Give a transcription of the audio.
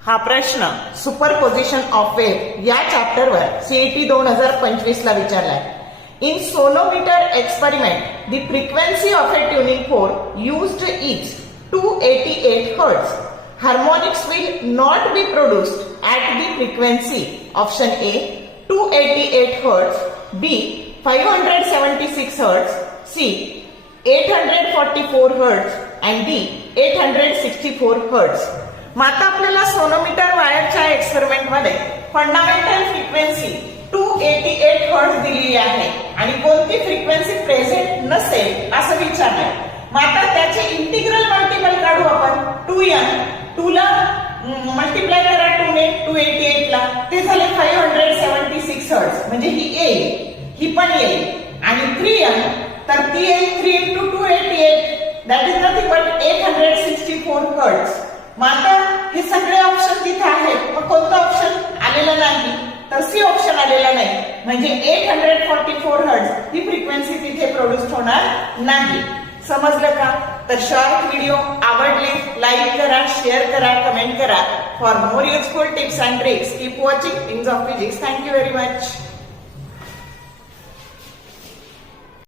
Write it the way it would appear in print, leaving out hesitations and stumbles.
हा प्रश्न superposition of wave या चॅप्टरवर सीईटी 2025 ला विचारलाय. In sonometer experiment the frequency of a tuning fork used is 288 hertz. Harmonics will not be produced at the frequency. Option A 288 hertz, B 576 hertz, C 844 hertz and D 864 hertz. मग आता आपल्याला sonometer वायरच्या experiment मध्ये fundamental frequency 288 hertz दिलेली आहे आणि कोणती frequency present नसेल असं विचारलंय. मग आता त्याचे इंटिग्रल मल्टिपल काढू आपण. 2n 2 ला मल्टिप्लाय करा 2 ने 288 ला, ते झाले 576 हर्ट्ज, म्हणजे ही येईल, ही पण येईल. आणि 3n तर ती येईल 3 into 288 that is nothing but 864 hertz. मग आता हे सगळे ऑप्शन तिथे आहेत, मग कोणता ऑप्शन आलेला नाही तर सी ऑप्शन आलेला नाही, म्हणजे 844 हर्ट्ज ही फ्रिक्वेन्सी तिथे प्रोड्यूस होणार नाही. समजलं का? तर शॉर्ट व्हिडिओ आवडले लाईक करा, शेअर करा, कमेंट करा. For more useful tips and tricks keep watching things of physics. Thank you very much.